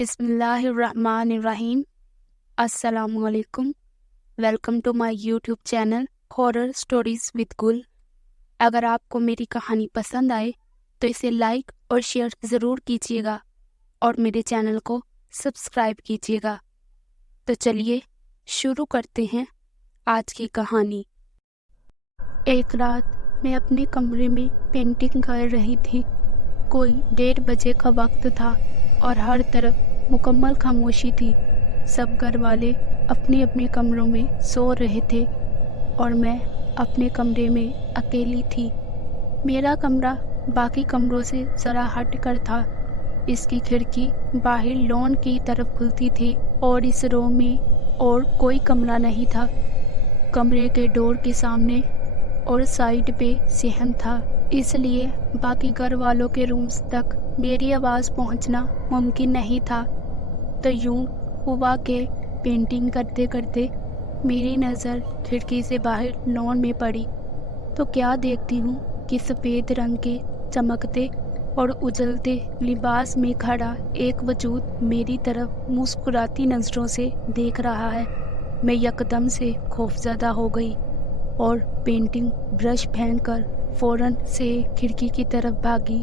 بسم اللہ الرحمن الرحیم۔ السلام علیکم۔ Welcome to my YouTube channel horror stories with Gul. اگر آپ کو میری کہانی پسند آئے تو اسے لائک اور شیئر ضرور کیجیے گا اور میرے چینل کو سبسکرائب کیجیے گا۔ تو چلیے شروع کرتے ہیں آج کی کہانی۔ ایک رات میں اپنے کمرے میں پینٹنگ کر رہی تھی۔ کوئی 1:30 بجے کا وقت تھا اور ہر طرف مکمل خاموشی تھی۔ سب گھر والے اپنے اپنے کمروں میں سو رہے تھے اور میں اپنے کمرے میں اکیلی تھی۔ میرا کمرہ باقی کمروں سے ذرا ہٹ کر تھا۔ اس کی کھڑکی باہر لان کی طرف کھلتی تھی اور اس رو میں اور کوئی کمرہ نہیں تھا۔ کمرے کے ڈور کے سامنے اور سائڈ پہ صحن تھا، اس لیے باقی گھر والوں کے رومز تک میری آواز پہنچنا ممکن نہیں تھا۔ تو یوں ہوا کہ پینٹنگ کرتے کرتے میری نظر کھڑکی سے باہر لان میں پڑی تو کیا دیکھتی ہوں کہ سفید رنگ کے چمکتے اور اجلتے لباس میں کھڑا ایک وجود میری طرف مسکراتی نظروں سے دیکھ رہا ہے۔ میں یکدم سے خوفزدہ ہو گئی اور پینٹنگ برش پھینک کر فوراً سے کھڑکی کی طرف بھاگی۔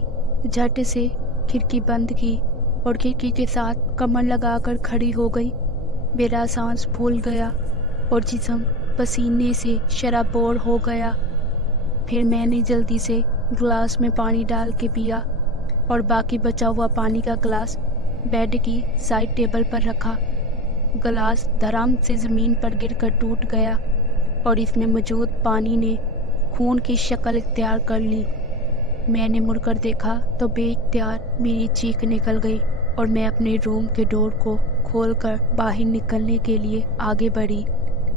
جھٹ سے کھڑکی بند کی اور کھڑکی کے ساتھ کمر لگا کر کھڑی ہو گئی۔ میرا سانس پھول گیا اور جسم پسینے سے شرابور ہو گیا۔ پھر میں نے جلدی سے گلاس میں پانی ڈال کے پیا اور باقی بچا ہوا پانی کا گلاس بیڈ کی سائڈ ٹیبل پر رکھا۔ گلاس دھڑام سے زمین پر گر کر ٹوٹ گیا اور اس میں موجود پانی نے خون کی شکل اختیار کر لی۔ میں نے مڑ کر دیکھا تو بے اختیار میری چیخ نکل گئی اور میں اپنے روم کے ڈور کو کھول کر باہر نکلنے کے لیے آگے بڑھی۔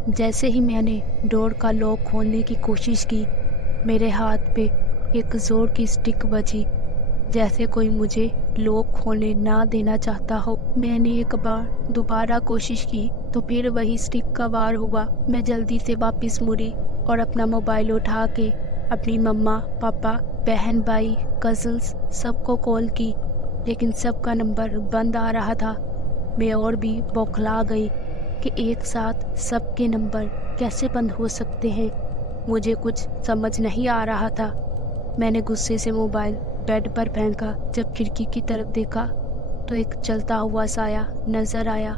جیسے ہی میں نے ڈور کا لاک کھولنے کی کوشش کی، میرے ہاتھ پہ ایک زور کی اسٹک بجی، جیسے کوئی مجھے لاک کھولنے نہ دینا چاہتا ہو۔ میں نے ایک بار دوبارہ کوشش کی تو پھر وہی اسٹک کا وار ہوا۔ میں جلدی سے واپس مڑی اور اپنا موبائل اٹھا کے اپنی مما، پاپا، بہن، بھائی، کزنس سب کو کال کی، لیکن سب کا نمبر بند آ رہا تھا۔ میں اور بھی بوکھلا گئی کہ ایک ساتھ سب کے نمبر کیسے بند ہو سکتے ہیں۔ مجھے کچھ سمجھ نہیں آ رہا تھا۔ میں نے غصے سے موبائل بیڈ پر پھینکا۔ جب کھڑکی کی طرف دیکھا تو ایک چلتا ہوا سایہ نظر آیا۔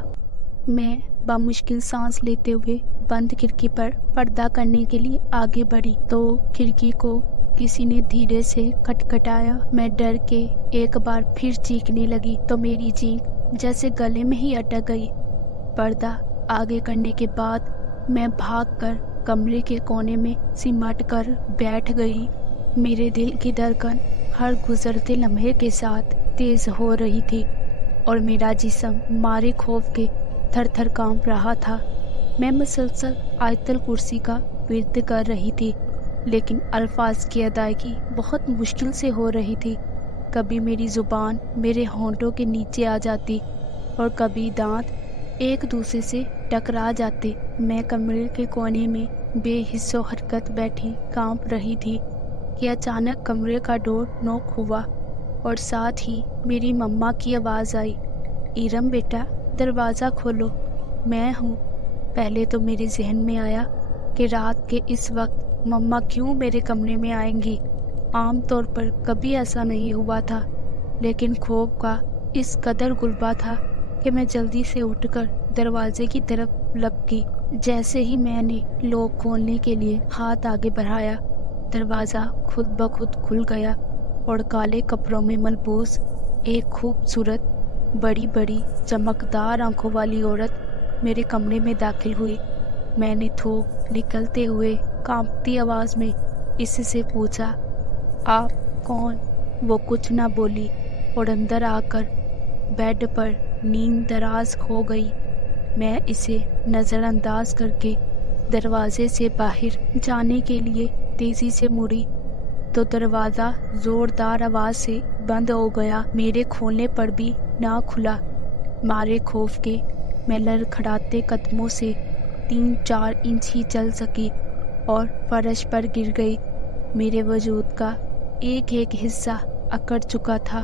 میں بامشکل سانس لیتے ہوئے بند کھڑکی پر پردہ کرنے کے لیے آگے بڑھی تو کھڑکی کو کسی نے دھیرے سے کھٹکھٹایا۔ میں ڈر کے ایک بار پھر چیخنے لگی تو میری چیخ جیسے گلے میں ہی اٹک گئی۔ پردہ آگے کرنے کے بعد میں بھاگ کر کمرے کے کونے میں سمٹ کر بیٹھ گئی۔ میرے دل کی دھڑکن ہر گزرتے لمحے کے ساتھ تیز ہو رہی تھی اور میرا جسم مارے خوف کے تھر تھر کانپ رہا تھا۔ میں مسلسل آیت الکرسی کا ورد کر رہی تھی، لیکن الفاظ کی ادائیگی بہت مشکل سے ہو رہی تھی۔ کبھی میری زبان میرے ہونٹوں کے نیچے آ جاتی اور کبھی دانت ایک دوسرے سے ٹکرا جاتے۔ میں کمرے کے کونے میں بے حس و حرکت بیٹھی کانپ رہی تھی کہ اچانک کمرے کا ڈور نوک ہوا اور ساتھ ہی میری مما کی آواز آئی، "ارم بیٹا، دروازہ کھولو، میں ہوں۔" پہلے تو میرے ذہن میں آیا کہ رات کے اس وقت مما کیوں میرے کمرے میں آئیں گی۔ عام طور پر کبھی ایسا نہیں ہوا تھا، لیکن خوف کا اس قدر غلبہ تھا کہ میں جلدی سے اٹھ کر دروازے کی طرف لپکی۔ جیسے ہی میں نے لاک کھولنے کے لیے ہاتھ آگے بڑھایا، دروازہ خود بخود کھل گیا اور کالے کپڑوں میں ملبوس ایک خوبصورت بڑی بڑی چمکدار آنکھوں والی عورت میرے کمرے میں داخل ہوئی۔ میں نے تھوک نکلتے ہوئے کانپتی آواز میں اس سے پوچھا، "آپ کون؟" وہ کچھ نہ بولی اور اندر آ کر بیڈ پر نیم دراز ہو گئی۔ میں اسے نظر انداز کر کے دروازے سے باہر جانے کے لیے تیزی سے مڑی تو دروازہ زوردار آواز سے بند ہو گیا۔ میرے کھولنے پر بھی نہ کھلا۔ مارے خوف کے میں لڑکھڑاتے قدموں سے 3-4 انچ ہی چل سکی اور فرش پر گر گئی۔ میرے وجود کا ایک ایک حصہ اکڑ چکا تھا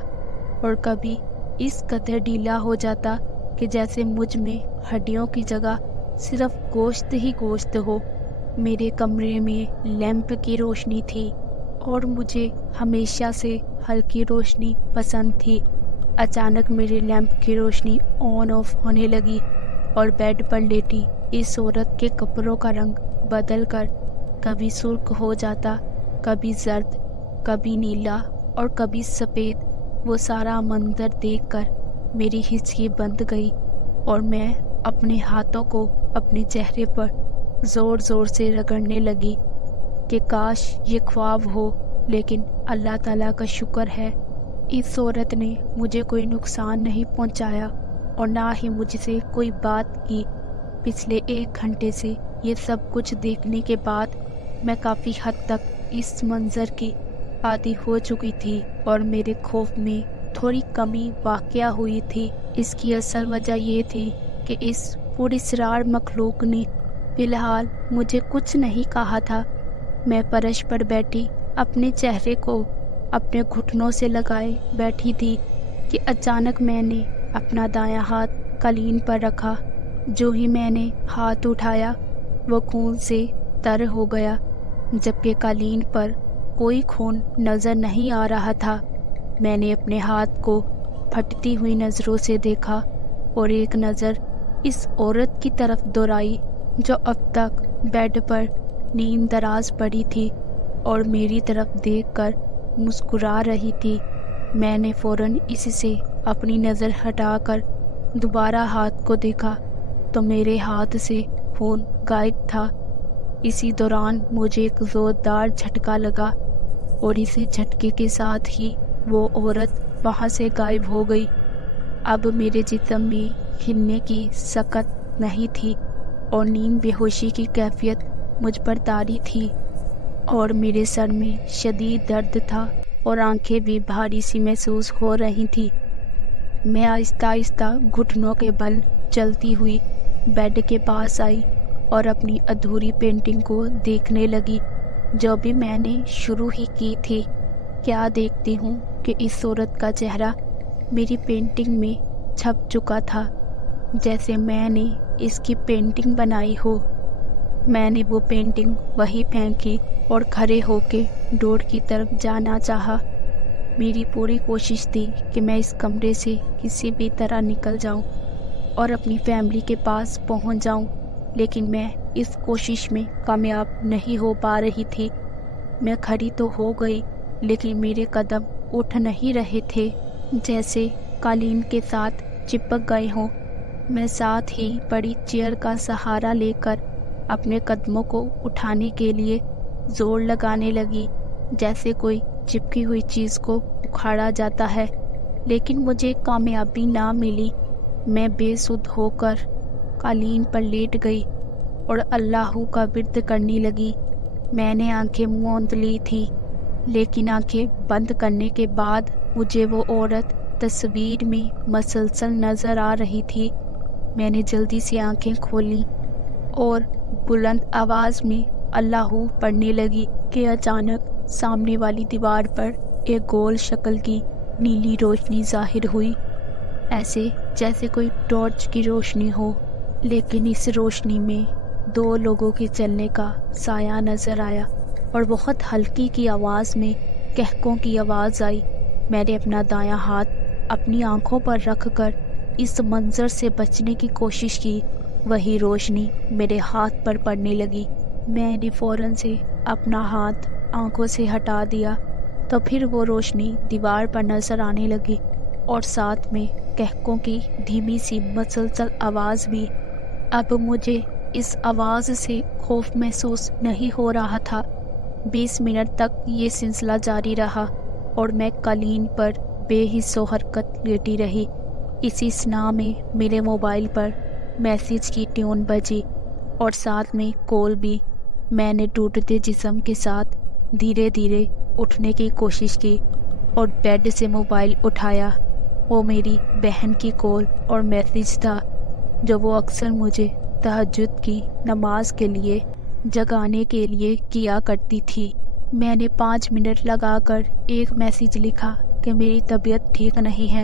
اور کبھی اس قدر ڈھیلا ہو جاتا کہ جیسے مجھ میں ہڈیوں کی جگہ صرف گوشت ہی گوشت ہو۔ میرے کمرے میں لیمپ کی روشنی تھی اور مجھے ہمیشہ سے ہلکی روشنی پسند تھی۔ اچانک میرے لیمپ کی روشنی آن آف ہونے لگی اور بیڈ پر لیٹی اس عورت کے کپڑوں کا رنگ بدل کر کبھی سرخ ہو جاتا، کبھی زرد، کبھی نیلا اور کبھی سفید۔ وہ سارا منظر دیکھ کر میری ہچکی بند گئی اور میں اپنے ہاتھوں کو اپنے چہرے پر زور زور سے رگڑنے لگی کہ کاش یہ خواب ہو، لیکن اللہ تعالیٰ کا شکر ہے اس عورت نے مجھے کوئی نقصان نہیں پہنچایا اور نہ ہی مجھ سے کوئی بات کی۔ پچھلے 1 گھنٹے سے یہ سب کچھ دیکھنے کے بعد میں کافی حد تک اس منظر کی عادی ہو چکی تھی اور میرے خوف میں تھوڑی کمی واقع ہوئی تھی۔ اس کی اصل وجہ یہ تھی کہ اس پراسرار مخلوق نے فی الحال مجھے کچھ نہیں کہا تھا۔ میں فرش پر بیٹھی اپنے چہرے کو اپنے گھٹنوں سے لگائے بیٹھی تھی کہ اچانک میں نے اپنا دایاں ہاتھ قالین پر رکھا۔ جو ہی میں نے ہاتھ اٹھایا وہ خون سے تر ہو گیا، جبکہ قالین پر کوئی خون نظر نہیں آ رہا تھا۔ میں نے اپنے ہاتھ کو پھٹتی ہوئی نظروں سے دیکھا اور ایک نظر اس عورت کی طرف دوڑائی جو اب تک بیڈ پر نیم دراز پڑی تھی اور میری طرف دیکھ کر مسکرا رہی تھی۔ میں نے فوراً اس سے اپنی نظر ہٹا کر دوبارہ ہاتھ کو دیکھا تو میرے ہاتھ سے خون غائب تھا۔ اسی دوران مجھے ایک زوردار جھٹکا لگا اور اسی جھٹکے کے ساتھ ہی وہ عورت وہاں سے غائب ہو گئی۔ اب میرے جسم میں ہلنے کی سکت نہیں تھی اور نیم بے ہوشی کی کیفیت مجھ پر طاری تھی اور میرے سر میں شدید درد تھا اور آنکھیں بھی بھاری سی محسوس ہو رہی تھیں۔ میں آہستہ آہستہ گھٹنوں کے بل چلتی ہوئی بیڈ کے پاس آئی اور اپنی ادھوری پینٹنگ کو دیکھنے لگی جو بھی میں نے شروع ہی کی تھی۔ کیا دیکھتی ہوں کہ اس عورت کا چہرہ میری پینٹنگ میں چھپ چکا تھا، جیسے میں نے اس کی پینٹنگ بنائی ہو۔ میں نے وہ پینٹنگ وہیں پھینکی اور کھڑے ہو کے ڈور کی طرف جانا چاہا۔ میری پوری کوشش تھی کہ میں اس کمرے سے کسی بھی طرح نکل جاؤں اور اپنی فیملی کے پاس پہنچ جاؤں، لیکن میں اس کوشش میں کامیاب نہیں ہو پا رہی تھی۔ میں کھڑی تو ہو گئی لیکن میرے قدم اٹھ نہیں رہے تھے، جیسے قالین کے ساتھ چپک گئے ہوں۔ میں ساتھ ہی بڑی چیئر کا سہارا لے کر اپنے قدموں کو اٹھانے کے لیے زور لگانے لگی، جیسے کوئی چپکی ہوئی چیز کو اکھاڑا جاتا ہے، لیکن مجھے کامیابی نہ ملی۔ میں بے سدھ ہو کر قالین پر لیٹ گئی اور اللہ کا ورد کرنے لگی۔ میں نے آنکھیں موند لی تھی، لیکن آنکھیں بند کرنے کے بعد مجھے وہ عورت تصویر میں مسلسل نظر آ رہی تھی۔ میں نے جلدی سے آنکھیں کھولی اور بلند آواز میں اللہ پڑھنے لگی کہ اچانک سامنے والی دیوار پر ایک گول شکل کی نیلی روشنی ظاہر ہوئی، ایسے جیسے کوئی ٹارچ کی روشنی ہو، لیکن اس روشنی میں 2 لوگوں کے چلنے کا سایہ نظر آیا اور بہت ہلکی کی آواز میں کہکوں کی آواز آئی۔ میں نے اپنا دایاں ہاتھ اپنی آنکھوں پر رکھ کر اس منظر سے بچنے کی کوشش کی۔ وہی روشنی میرے ہاتھ پر پڑنے لگی۔ میں نے فوراً سے اپنا ہاتھ آنکھوں سے ہٹا دیا تو پھر وہ روشنی دیوار پر نظر آنے لگی اور ساتھ میں کہکوں کی دھیمی سی مسلسل آواز بھی۔ اب مجھے اس آواز سے خوف محسوس نہیں ہو رہا تھا۔ 20 منٹ تک یہ سلسلہ جاری رہا اور میں قالین پر بے حس و حرکت لیٹی رہی۔ اسی اثناء میں میرے موبائل پر میسیج کی ٹیون بجی اور ساتھ میں کال بھی۔ میں نے ٹوٹتے جسم کے ساتھ دھیرے دھیرے اٹھنے کی کوشش کی اور بیڈ سے موبائل اٹھایا۔ وہ میری بہن کی کال اور میسیج تھا جو وہ اکثر مجھے تہجد کی نماز کے لیے جگانے کے لیے کیا کرتی تھی۔ میں نے 5 منٹ لگا کر ایک میسیج لکھا کہ میری طبیعت ٹھیک نہیں ہے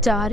4